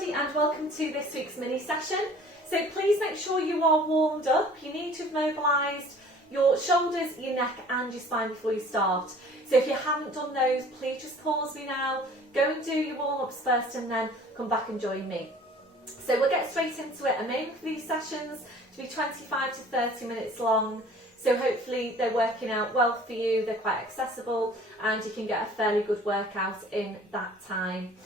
everybody and welcome to this week's mini session. So please make sure you are warmed up. You need to have mobilised your shoulders, your neck and your spine before you start. So if you haven't done those, please just pause me now, go and do your warm-ups first and then come back and join me. So we'll get straight into it. I'm aiming for these sessions to be 25 to 30 minutes long. So hopefully they're working out well for you, they're quite accessible and you can get a fairly good workout in that time.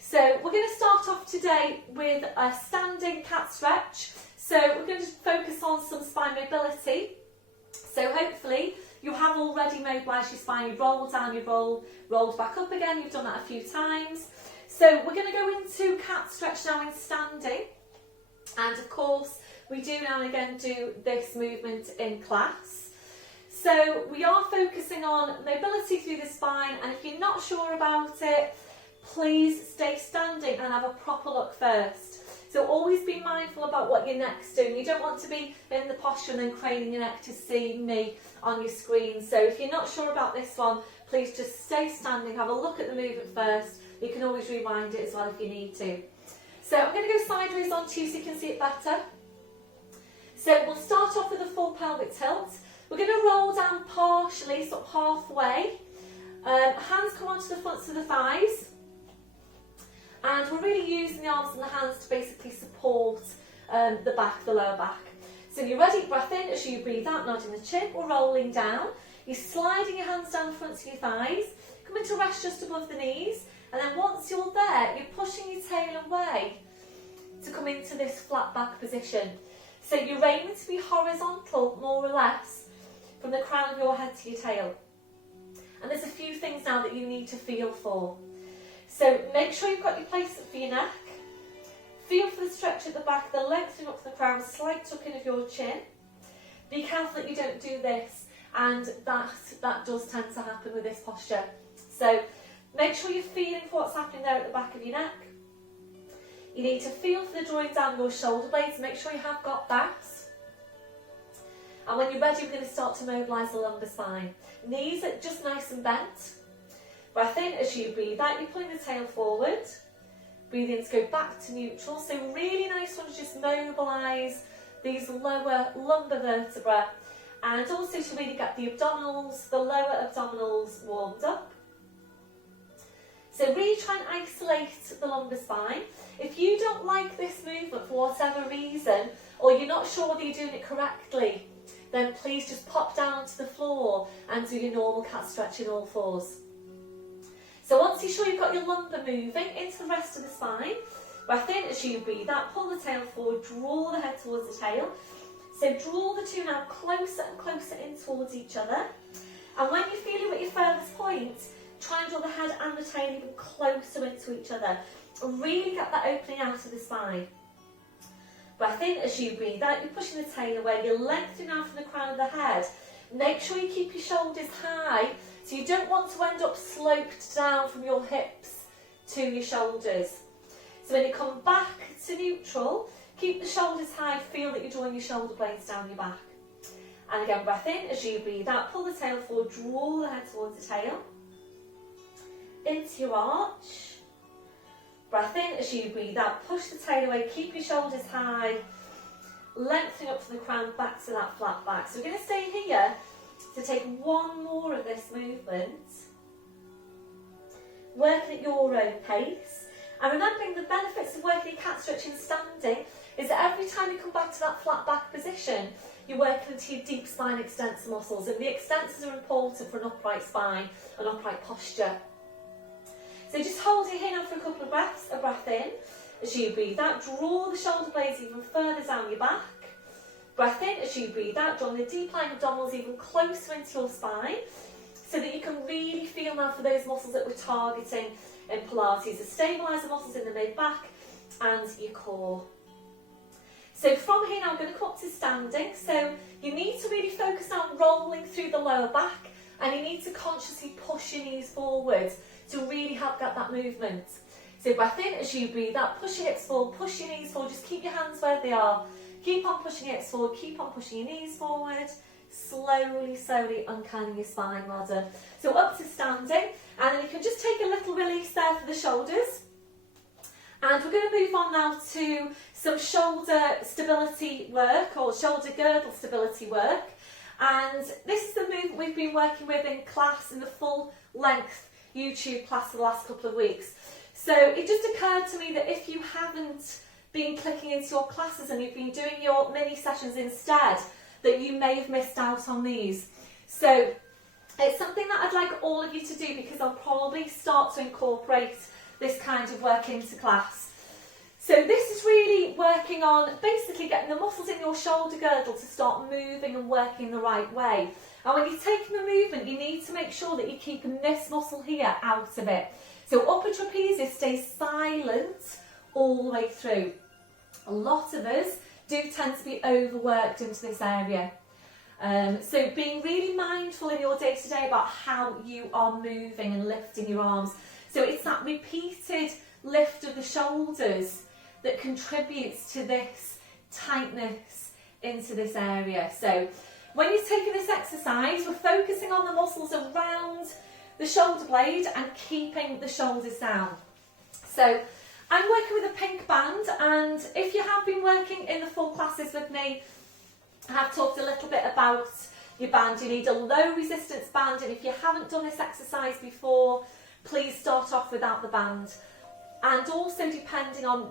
So we're going to start off today with a standing cat stretch. So we're going to focus on some spine mobility. So hopefully you have already mobilised your spine, you've rolled down, you've rolled back up again, you've done that a few times. So we're going to go into cat stretch now in standing. And of course we do now and again do this movement in class. So we are focusing on mobility through the spine, and if you're not sure about it, please stay standing and have a proper look first. So always be mindful about what your neck's doing. You don't want to be in the posture and then craning your neck to see me on your screen. So if you're not sure about this one, please just stay standing, have a look at the movement first. You can always rewind it as well if you need to. So I'm going to go sideways onto you so you can see it better. So we'll start off with a full pelvic tilt. We're going to roll down partially, sort of halfway. Hands come onto the fronts of the thighs. And we're really using the arms and the hands to basically support the back, the lower back. So you're ready, breath in as you breathe out, nodding the chin. We're rolling down. You're sliding your hands down the fronts of your thighs. Coming to rest just above the knees. And then once you're there, you're pushing your tail away to come into this flat back position. So you're aiming to be horizontal, more or less, from the crown of your head to your tail. And there's a few things now that you need to feel for. So make sure you've got your placement for your neck. Feel for the stretch at the back, the lengthening up to the crown, slight tucking of your chin. Be careful that you don't do this, and that does tend to happen with this posture. So make sure you're feeling for what's happening there at the back of your neck. You need to feel for the drawing down your shoulder blades, make sure you have got that. And when you're ready, we're going to start to mobilise the lumbar spine. Knees are just nice and bent. Breath in as you breathe out, you're pulling the tail forward. Breathe in to go back to neutral. So really nice one to just mobilise these lower lumbar vertebrae. And also to really get the abdominals, the lower abdominals warmed up. So really try and isolate the lumbar spine. If you don't like this movement for whatever reason, or you're not sure whether you're doing it correctly, then please just pop down onto the floor and do your normal cat stretch in all fours. So once you're sure you've got your lumbar moving into the rest of the spine, breath in as you breathe out, pull the tail forward, draw the head towards the tail. So draw the two now closer and closer in towards each other. And when you're feeling at your furthest point, try and draw the head and the tail even closer into each other. And really get that opening out of the spine. Breath in as you breathe out, you're pushing the tail away, you're lengthening out from the crown of the head. Make sure you keep your shoulders high, so you don't want to end up sloped down from your hips to your shoulders. So when you come back to neutral, keep the shoulders high, feel that you're drawing your shoulder blades down your back. And again, breath in as you breathe out, pull the tail forward, draw the head towards the tail. Into your arch. Breath in as you breathe out, push the tail away, keep your shoulders high, lengthening up from the crown back to that flat back. So we're going to stay here to take one more of this movement, working at your own pace. And remembering the benefits of working a cat stretch in standing is that every time you come back to that flat back position, you're working into your deep spine extensor muscles, and the extensors are important for an upright spine, an upright posture. So just hold it here now for a couple of breaths, a breath in. As you breathe out, draw the shoulder blades even further down your back. Breath in as you breathe out, drawing the deep lying abdominals even closer into your spine, so that you can really feel now for those muscles that we're targeting in Pilates, the stabiliser muscles in the mid-back and your core. So from here now, I'm going to come up to standing. So you need to really focus on rolling through the lower back, and you need to consciously push your knees forward to really help get that movement. So breath in as you breathe out, push your hips forward, push your knees forward, just keep your hands where they are. Keep on pushing your hips forward, keep on pushing your knees forward. Slowly, slowly unclimbing your spine ladder. So up to standing, and then you can just take a little release there for the shoulders. And we're going to move on now to some shoulder stability work, or shoulder girdle stability work. And this is the movement we've been working with in class, in the full length YouTube class for the last couple of weeks. So it just occurred to me that if you haven't been clicking into your classes and you've been doing your mini sessions instead, that you may have missed out on these. So it's something that I'd like all of you to do, because I'll probably start to incorporate this kind of work into class. So this is really working on basically getting the muscles in your shoulder girdle to start moving and working the right way. And when you're taking the movement, you need to make sure that you're keeping this muscle here out of it. So upper trapezius stays silent all the way through. A lot of us do tend to be overworked into this area. So being really mindful in your day-to-day about how you are moving and lifting your arms. So it's that repeated lift of the shoulders that contributes to this tightness into this area. So when you're taking this exercise, we're focusing on the muscles around the shoulder blade and keeping the shoulders down. So I'm working with a pink band, and if you have been working in the full classes with me, I have talked a little bit about your band. You need a low resistance band, and if you haven't done this exercise before, please start off without the band. And also depending on,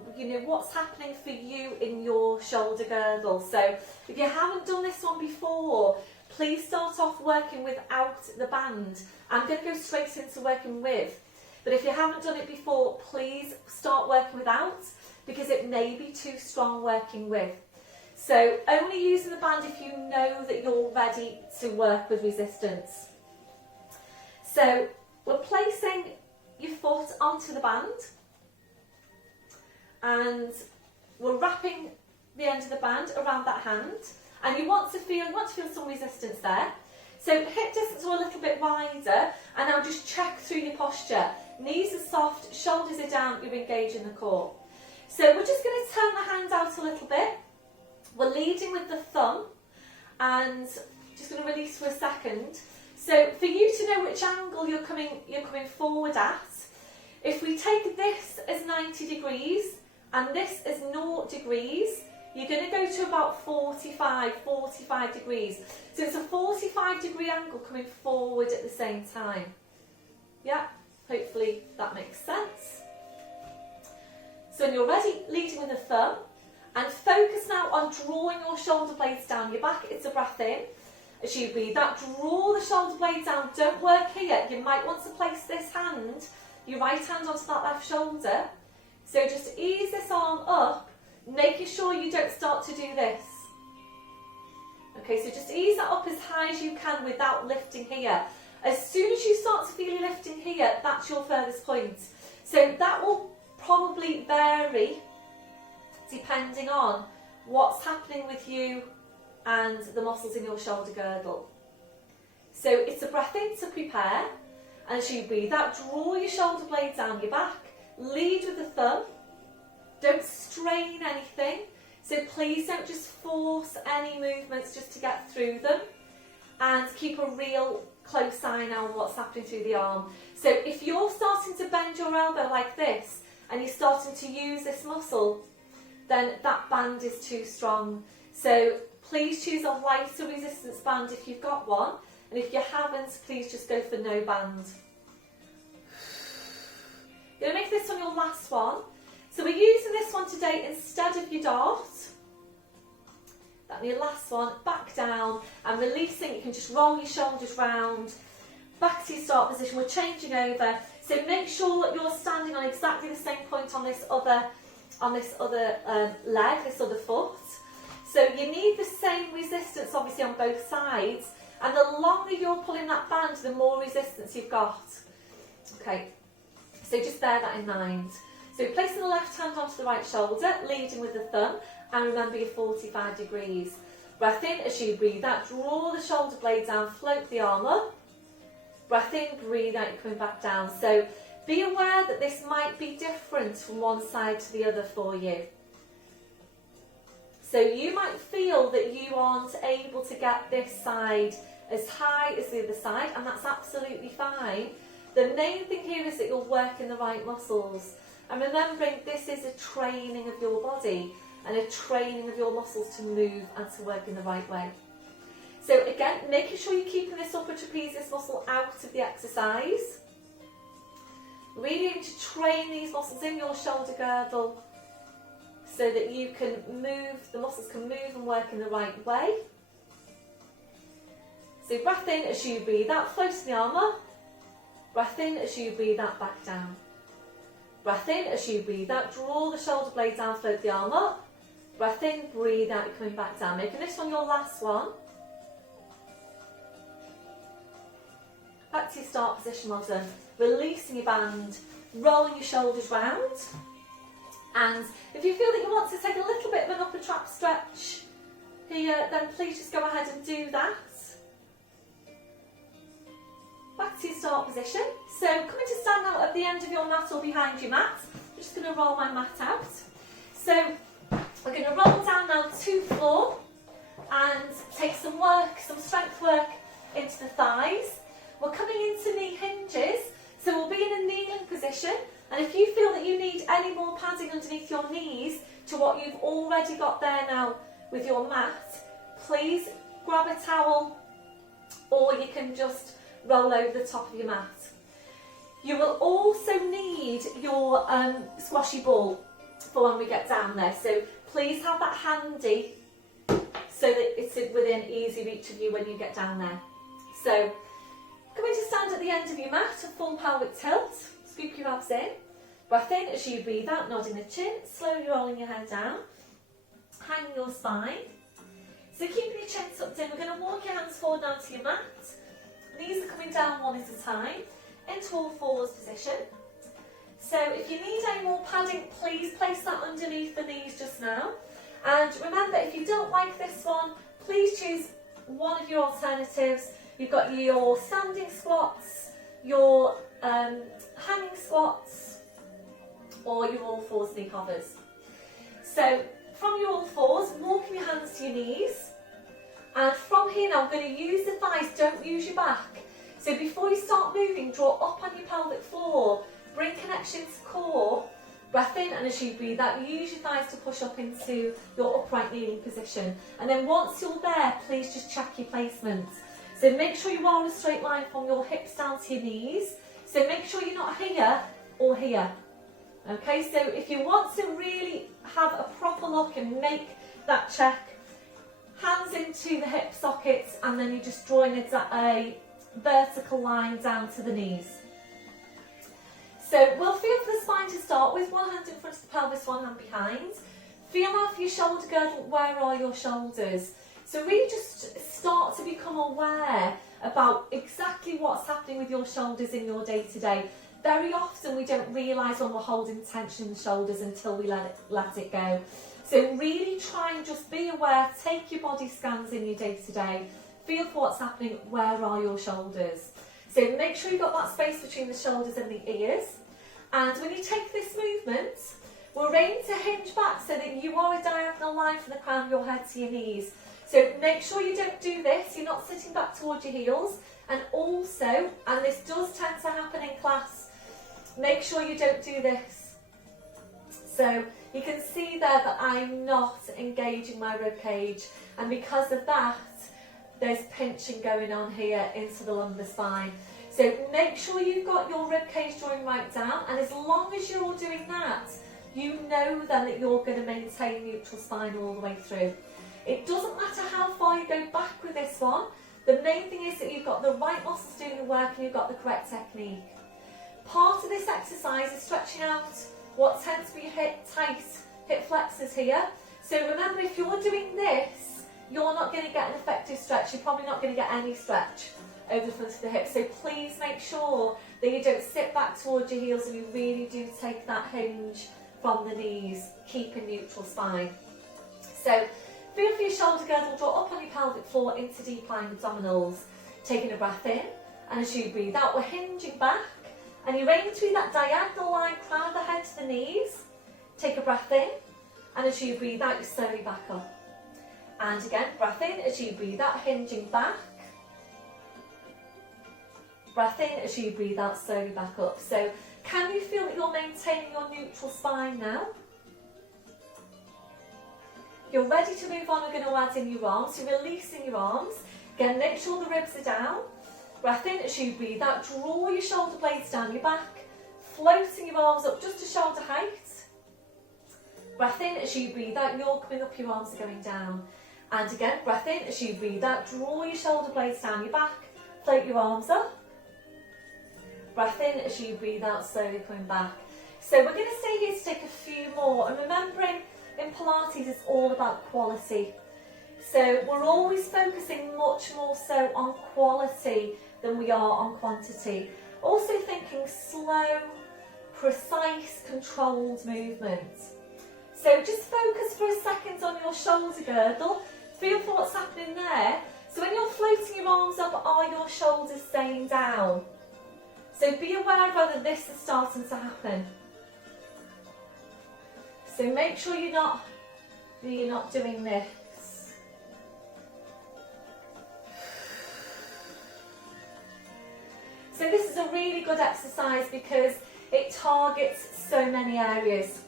what's happening for you in your shoulder girdle. So if you haven't done this one before, please start off working without the band. I'm going to go straight into working with. But if you haven't done it before, please start working without, because it may be too strong working with. So only using the band if you know that you're ready to work with resistance. So we're placing your foot onto the band, and we're wrapping the end of the band around that hand, and you want to feel some resistance there. So hip distance are a little bit wider, and now just check through your posture. Knees are soft, shoulders are down, you're engaging the core. So we're just going to turn the hand out a little bit. We're leading with the thumb, and just going to release for a second. So for you to know which angle you're coming forward at, if we take this as 90 degrees and this as 0 degrees, you're going to go to about 45 degrees. So it's a 45 degree angle coming forward at the same time. Yeah, hopefully that makes sense. So when you're ready, leading with the thumb, and focus now on drawing your shoulder blades down your back. It's a breath in. As you breathe out, draw the shoulder blade down. Don't work here. You might want to place this hand, your right hand, onto that left shoulder. So just ease this arm up, making sure you don't start to do this. Okay, so just ease that up as high as you can without lifting here. As soon as you start to feel you lifting here, that's your furthest point. So that will probably vary depending on what's happening with you and the muscles in your shoulder girdle. So it's a breath in to prepare, and as you breathe out, draw your shoulder blades down your back, lead with the thumb, don't strain anything, so please don't just force any movements just to get through them, and keep a real close eye now on what's happening through the arm. So if you're starting to bend your elbow like this, and you're starting to use this muscle, then that band is too strong. So please choose a lighter resistance band if you've got one, and if you haven't, please just go for no band. You're going to make this one your last one. So we're using this one today instead of your dart. That'll be your last one. Back down and releasing. You can just roll your shoulders round, back to your start position. We're changing over. So make sure that you're standing on exactly the same point on this other leg, this other foot. So you need the same resistance obviously on both sides, and the longer you're pulling that band, the more resistance you've got. Okay, so just bear that in mind. So placing the left hand onto the right shoulder, leading with the thumb, and remember your 45 degrees. Breath in as you breathe out, draw the shoulder blade down, float the arm up. Breath in, breathe out, you're coming back down. So be aware that this might be different from one side to the other for you. So you might feel that you aren't able to get this side as high as the other side, and that's absolutely fine. The main thing here is that you're working the right muscles. And remembering this is a training of your body and a training of your muscles to move and to work in the right way. So again, making sure you're keeping this upper trapezius muscle out of the exercise. Really aim to train these muscles in your shoulder girdle so that you can move, the muscles can move and work in the right way. So breath in as you breathe out, floating the arm up. Breath in as you breathe out, back down. Breath in as you breathe out, draw the shoulder blade down, float the arm up. Breath in, breathe out, you're coming back down. Making this one your last one. Back to your start position, well done. Releasing your band, rolling your shoulders round. And if you feel that you want to take a little bit of an upper trap stretch here, then please just go ahead and do that. Back to your start position. So coming to stand out at the end of your mat or behind your mat. I'm just going to roll my mat out. So we're going to roll down now to the floor and take some work, some strength work into the thighs. We're coming into knee hinges, so we'll be in a kneeling position, and if you feel that you need any more padding underneath your knees to what you've already got there now with your mat, please grab a towel or you can just roll over the top of your mat. You will also need your squashy ball for when we get down there, so please have that handy so that it's within easy reach of you when you get down there. So coming to stand at the end of your mat, a full pelvic tilt, scoop your abs in, breath in as you breathe out, nodding the chin, slowly rolling your head down, hang your spine. So keeping your chin tucked in, we're going to walk your hands forward down to your mat, knees are coming down one at a time, into all fours position. So if you need any more padding, please place that underneath the knees just now. And remember, if you don't like this one, please choose one of your alternatives. You've got your standing squats, your hanging squats, or your all fours knee covers. So from your all fours, walking your hands to your knees. And from here now, I'm going to use the thighs, don't use your back. So before you start moving, draw up on your pelvic floor, bring connection to core, breath in, and as you breathe out, use your thighs to push up into your upright kneeling position. And then once you're there, please just check your placement. So make sure you are on a straight line from your hips down to your knees. So make sure you're not here or here. Okay, so if you want to really have a proper look and make that check, hands into the hip sockets, and then you're just drawing a vertical line down to the knees. So we'll feel for the spine to start with, one hand in front of the pelvis, one hand behind. Feel out for your shoulder girdle, where are your shoulders? So really just start to become aware about exactly what's happening with your shoulders in your day-to-day. Very often we don't realise when we're holding tension in the shoulders until we let it go. So really try and just be aware, take your body scans in your day-to-day, feel for what's happening, where are your shoulders? So make sure you've got that space between the shoulders and the ears. And when you take this movement, we're aiming to hinge back so that you are a diagonal line from the crown of your head to your knees. So make sure you don't do this, you're not sitting back towards your heels. And also, and this does tend to happen in class, make sure you don't do this. So you can see there that I'm not engaging my rib cage, and because of that, there's pinching going on here into the lumbar spine. So make sure you've got your rib cage drawing right down, and as long as you're doing that, you know then that you're going to maintain neutral spine all the way through. It doesn't matter how far you go back with this one, the main thing is that you've got the right muscles doing the work and you've got the correct technique. Part of this exercise is stretching out what tends to be tight hip flexors here. So remember, if you're doing this, you're not going to get an effective stretch. You're probably not going to get any stretch over the front of the hips. So please make sure that you don't sit back towards your heels and you really do take that hinge from the knees, keeping neutral spine. So feel for your shoulder girdle, draw up on your pelvic floor into deep lying abdominals. Taking a breath in, and as you breathe out, we're hinging back. And you're aiming to be that diagonal line, crown of the head to the knees. Take a breath in, and as you breathe out, you slowly back up. And again, breath in as you breathe out, hinging back. Breath in as you breathe out, slowly back up. So Can you feel that you're maintaining your neutral spine now? You're ready to move on. We're going to add in your arms. So releasing your arms. Again, make sure the ribs are down. Breath in as you breathe out. Draw your shoulder blades down your back. Floating your arms up just to shoulder height. Breath in as you breathe out. You're coming up, your arms are going down. And again, breath in as you breathe out. Draw your shoulder blades down your back. Float your arms up. Breath in as you breathe out, slowly coming back. So we're going to stay here to take a few more. And remembering, in Pilates, it's all about quality. So we're always focusing much more so on quality than we are on quantity. Also thinking slow, precise, controlled movements. So just focus for a second on your shoulder girdle. Feel for what's happening there. So when you're floating your arms up, are your shoulders staying down? So be aware of whether this is starting to happen. So make sure you're not doing this. So this is a really good exercise because it targets so many areas.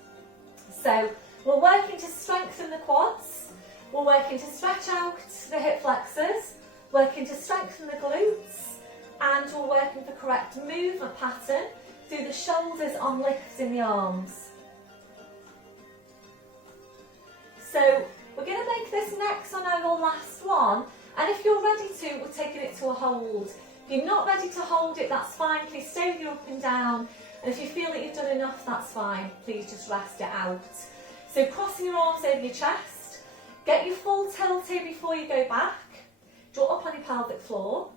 So we're working to strengthen the quads, we're working to stretch out the hip flexors, working to strengthen the glutes, and we're working for correct movement pattern through the shoulders on lifting the arms. So we're going to make this next one our last one, and if you're ready to, we're taking it to a hold. If you're not ready to hold it, that's fine. Please stay with your up and down, and if you feel that you've done enough, that's fine. Please just rest it out. So crossing your arms over your chest, get your full tilt here before you go back. Draw up on your pelvic floor.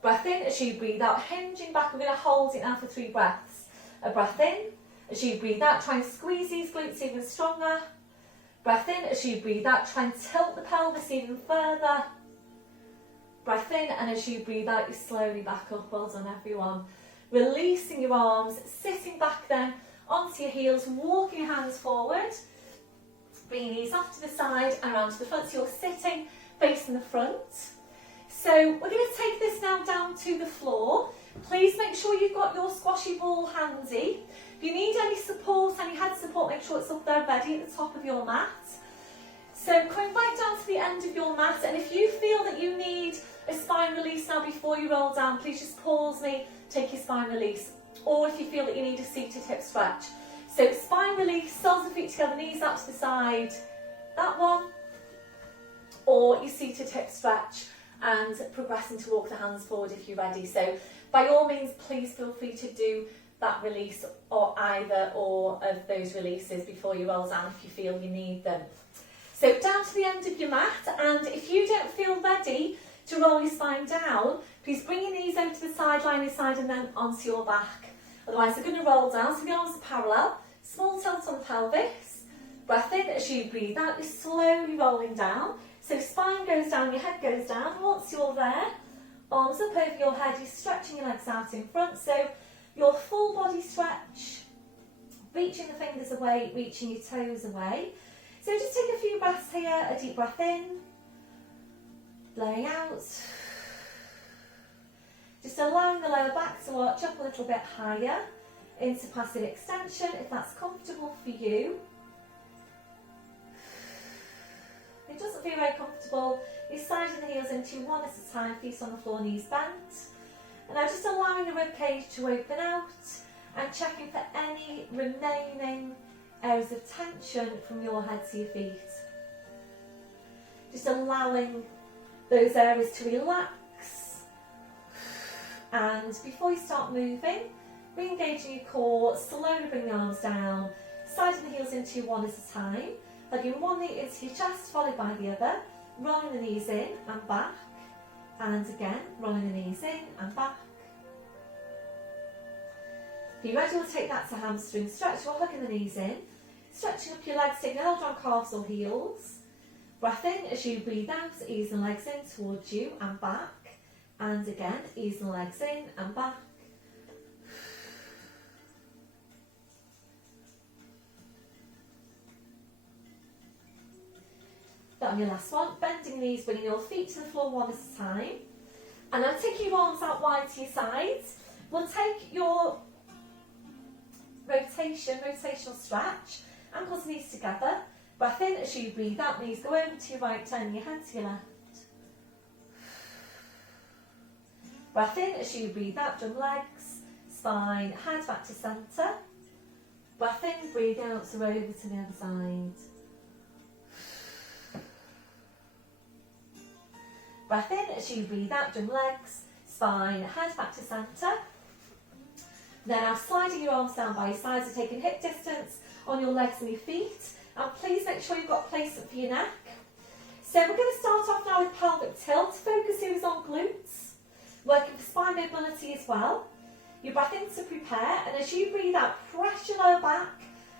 Breath in as you breathe out, hinging back. We're going to hold it now for 3 breaths. A breath in as you breathe out, try and squeeze these glutes even stronger. Breath in as you breathe out, try and tilt the pelvis even further. Breath in, and as you breathe out, you slowly back up. Well done, everyone. Releasing your arms, sitting back then onto your heels, walking your hands forward. Bring your knees off to the side and around to the front, so you're sitting facing the front. So we're going to take this now down to the floor. Please make sure you've got your squashy ball handy. If you need any support, any head support, make sure it's up there ready at the top of your mat. So coming right down to the end of your mat, and if you feel that you need a spine release now before you roll down, please just pause me, take your spine release. Or if you feel that you need a seated hip stretch. So spine release, soles of feet together, knees out to the side, that one. Or your seated hip stretch and progressing to walk the hands forward if you're ready. So by all means, please feel free to do that release or either or of those releases before you roll down if you feel you need them. So down to the end of your mat, and if you don't feel ready to roll your spine down, please bring your knees over to the side, line your side and then onto your back. Otherwise they're going to roll down, so the arms are parallel, small tilt on the pelvis. Breath in as you breathe out, you're slowly rolling down. So spine goes down, your head goes down. Once you're there, arms up over your head, you're stretching your legs out in front. So your full body stretch, reaching the fingers away, reaching your toes away. So just take a few breaths here, a deep breath in, blowing out. Just allowing the lower back to arch up a little bit higher into passive extension if that's comfortable for you. If it doesn't feel very comfortable, you're sliding the heels into one at a time, feet on the floor, knees bent. And now just allowing the rib cage to open out and checking for any remaining areas of tension from your head to your feet. Just allowing those areas to relax. And before you start moving, re-engaging your core, slowly bring the arms down, sliding the heels into one at a time, hugging one knee into your chest, followed by the other, rolling the knees in and back, and again, rolling the knees in and back. If you're ready, we'll take that to hamstring stretch. We're hugging the knees in, stretching up your legs, taking hold on calves or heels. Breath in as you breathe out, easing the legs in towards you and back. And again, easing the legs in and back. That on your last one, bending knees, bringing your feet to the floor one at a time. And now take your arms out wide to your sides. We'll take your rotational stretch. Ankles, knees together. Breath in as you breathe out, knees go over to your right, turn your head to your left. Breath in as you breathe out, jump legs, spine, head back to centre. Breath in, breathe out, so over to the other side. Breath in as you breathe out, jump legs, spine, head back to centre. Then now sliding your arms down by your sides and taking hip distance on your legs and your feet. And please make sure you've got placement for your neck. So we're going to start off now with pelvic tilt. Focus here is on glutes. Working for spine mobility as well. You breath in to prepare, and as you breathe out, press your lower back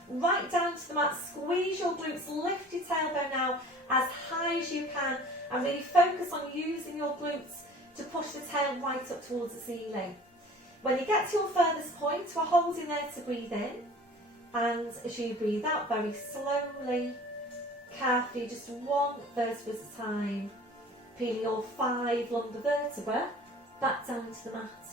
right down to the mat. Squeeze your glutes, lift your tailbone now as high as you can, and really focus on using your glutes to push the tail right up towards the ceiling. When you get to your furthest point, we're holding there to breathe in, and as you breathe out, very slowly, carefully, just one vertebra at a time, peeling your 5 lumbar vertebrae back down to the mat.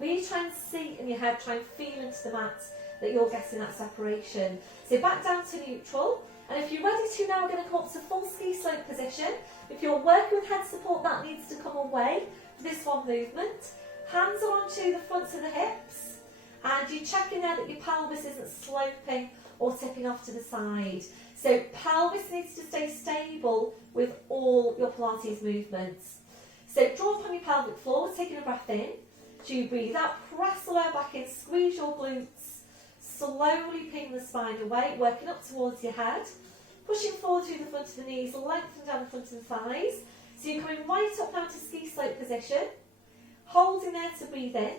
Really try and see in your head, try and feel into the mat that you're getting that separation. So back down to neutral, and if you're ready to now, we're going to come up to full ski slope position. If you're working with head support, that needs to come away for this one movement. Hands are onto the fronts of the hips, and you're checking there that your pelvis isn't sloping or tipping off to the side. So pelvis needs to stay stable with all your Pilates movements. So draw upon your pelvic floor, taking a breath in. As you breathe out, press the lower back in, squeeze your glutes, slowly ping the spine away, working up towards your head, pushing forward through the front of the knees, lengthen down the front of the thighs. So you're coming right up now to ski slope position, holding there to breathe in,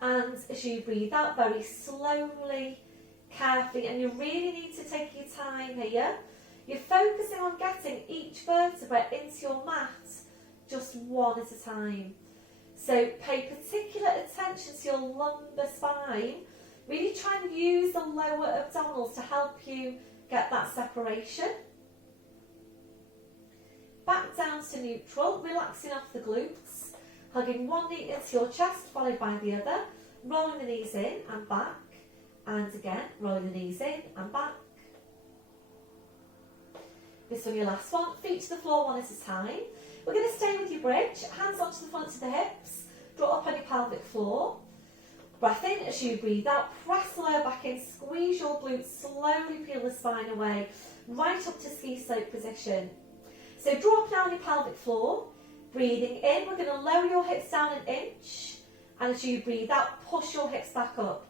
and as you breathe out, very slowly, carefully, and you really need to take your time here. You're focusing on getting each vertebra into your mat, just one at a time. So pay particular attention to your lumbar spine. Really try and use the lower abdominals to help you get that separation. Back down to neutral, relaxing off the glutes. Hugging one knee into your chest, followed by the other. Rolling the knees in and back. And again, rolling the knees in and back. This one, your last one. Feet to the floor one at a time. We're going to stay with your bridge. Hands onto the front of the hips. Draw up on your pelvic floor. Breath in as you breathe out. Press the lower back in. Squeeze your glutes. Slowly peel the spine away. Right up to ski slope position. So draw up now on your pelvic floor. Breathing in, we're going to lower your hips down an inch. And as you breathe out, push your hips back up.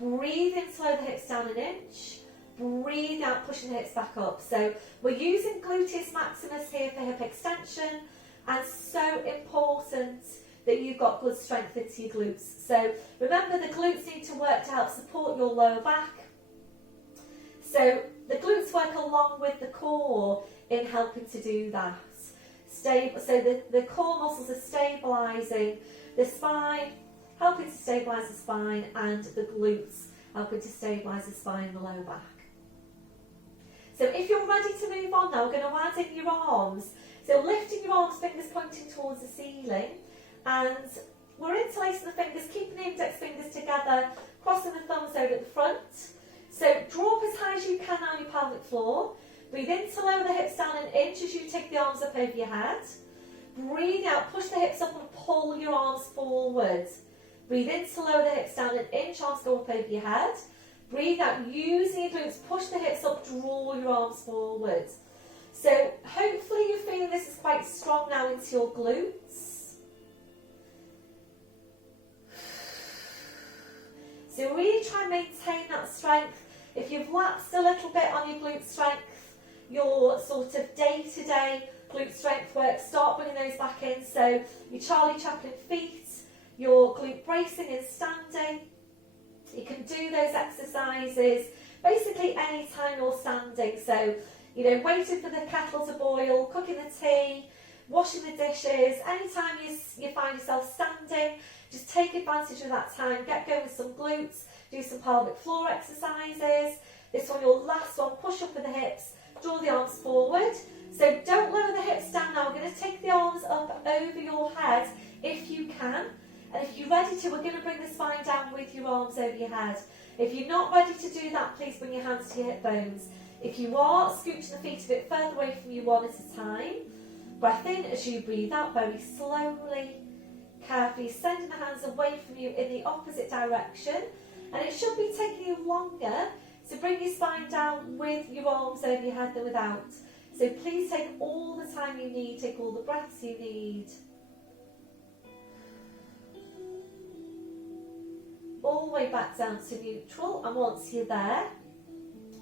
Breathe in, slow the hips down an inch. Breathe out, pushing the hips back up. So we're using gluteus maximus here for hip extension, and so important that you've got good strength into your glutes. So remember, the glutes need to work to help support your lower back. So the glutes work along with the core in helping to do that. So the core muscles are stabilising the spine, helping to stabilise the spine, and the glutes helping to stabilise the spine and the lower back. So if you're ready to move on now, we're going to add in your arms. So lifting your arms, fingers pointing towards the ceiling, and we're interlacing the fingers, keeping the index fingers together, crossing the thumbs over at the front. So draw up as high as you can on your pelvic floor. Breathe in to lower the hips down an inch as you take the arms up over your head. Breathe out, push the hips up and pull your arms forward. Breathe in to lower the hips down an inch, arms go up over your head. Breathe out, using your glutes, push the hips up, draw your arms forward. So hopefully you're feeling this is quite strong now into your glutes. So really try and maintain that strength. If you've lapsed a little bit on your glute strength, your sort of day-to-day glute strength work, start bringing those back in. So your Charlie Chaplin feet, your glute bracing and standing. You can do those exercises basically any time you're standing. So, you know, waiting for the kettle to boil, cooking the tea, washing the dishes, anytime you find yourself standing, just take advantage of that time. Get going with some glutes, do some pelvic floor exercises. This one, your last one, push up with the hips, draw the arms forward. So don't lower the hips down now. We're going to take the arms up over your head if you can. And if you're ready to, we're going to bring the spine down with your arms over your head. If you're not ready to do that, please bring your hands to your hip bones. If you are, scooch the feet a bit further away from you one at a time. Breath in as you breathe out very slowly, carefully sending the hands away from you in the opposite direction. And it should be taking you longer to bring your spine down with your arms over your head than without. So please take all the time you need, take all the breaths you need. All the way back down to neutral, and once you're there,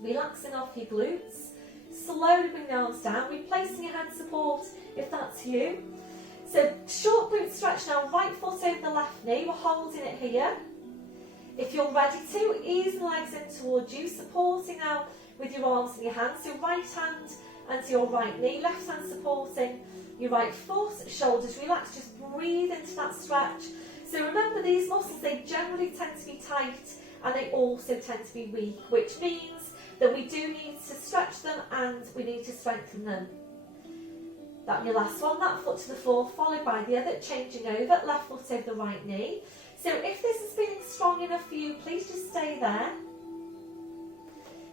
relaxing off your glutes, slowly bring the arms down, replacing your hand support if that's you. So short glute stretch now, right foot over the left knee, we're holding it here. If you're ready to, ease the legs in towards you, supporting now with your arms and your hands. So right hand and your right knee, left hand supporting your right foot, shoulders relaxed, just breathe into that stretch. So remember, these muscles, they generally tend to be tight and they also tend to be weak, which means that we do need to stretch them and we need to strengthen them. That'll be your last one, that foot to the floor, followed by the other, changing over, left foot over the right knee. So if this is feeling strong enough for you, please just stay there.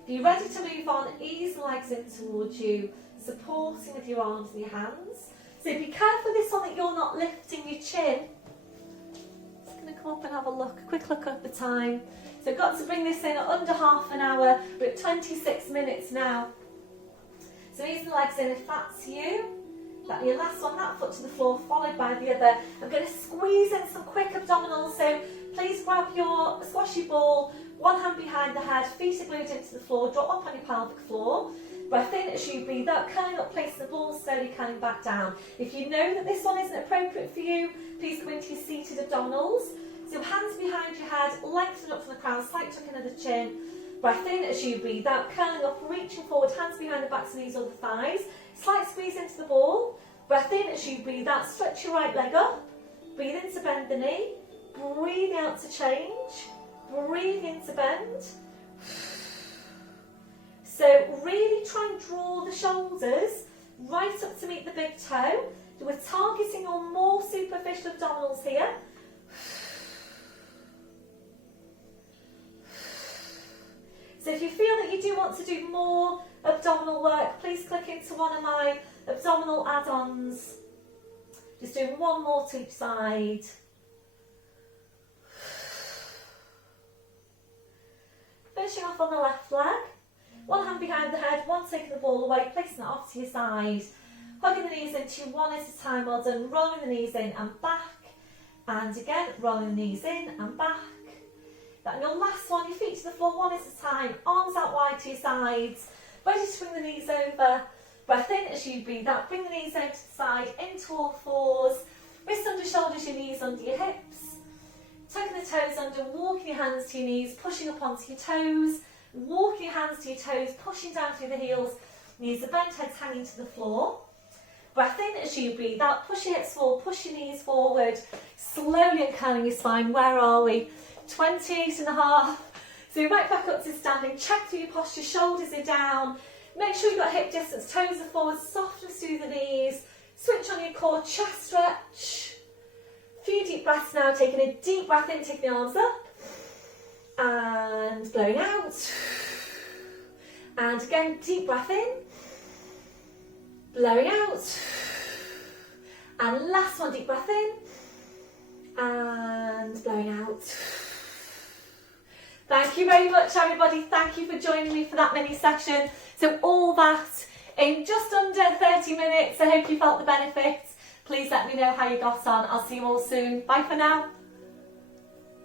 If you're ready to move on, ease the legs in towards you, supporting with your arms and your hands. So be careful this one that you're not lifting your chin. Just going to come up and have a look, a quick look at the time. So I've got to bring this in at under half an hour. We're at 26 minutes now. So ease the legs in if that's you. That'll be your last one, that foot to the floor, followed by the other. I'm going to squeeze in some quick abdominals, so please grab your squashy ball, one hand behind the head, feet are glued into the floor, drop up on your pelvic floor. Breath in as you breathe out, curling up, placing the ball slowly curling back down. If you know that this one isn't appropriate for you, please go into your seated abdominals. So hands behind your head, lengthen up from the crown, slight tuck into the chin. Breath in as you breathe out, curling up, reaching forward, hands behind the backs, knees or the thighs. Slight squeeze into the ball. Breath in as you breathe out, stretch your right leg up. Breathe in to bend the knee. Breathe out to change. Breathe in to bend. So really try and draw the shoulders right up to meet the big toe. We're targeting on more superficial abdominals here. So if you feel that you do want to do more abdominal work, please click into one of my abdominal add-ons. Just doing one more to each side. Finishing off on the left leg. One hand behind the head, one taking the ball away, placing it off to your side. Hugging the knees into you one at a time, well done. Rolling the knees in and back. And again, rolling the knees in and back. That your last one, your feet to the floor one at a time, arms out wide to your sides, ready to bring the knees over. Breath in as you breathe out, bring the knees over to the side, into all fours, wrists under shoulders, your knees under your hips, tucking the toes under, walking your hands to your knees, pushing up onto your toes, walking your hands to your toes, pushing down through the heels, knees are bent, heads hanging to the floor. Breath in as you breathe out, push your hips forward, push your knees forward, slowly uncurling your spine. Where are we? 28 and a half. So right back up to standing, check through your posture, shoulders are down, make sure you've got hip distance, toes are forward, softness through the knees, switch on your core, chest stretch. A few deep breaths now, taking a deep breath in, taking the arms up, and blowing out. And again, deep breath in, blowing out. And last one, deep breath in, and blowing out. Thank you very much, everybody. Thank you for joining me for that mini session. So all that in just under 30 minutes. I hope you felt the benefits. Please let me know how you got on. I'll see you all soon. Bye for now.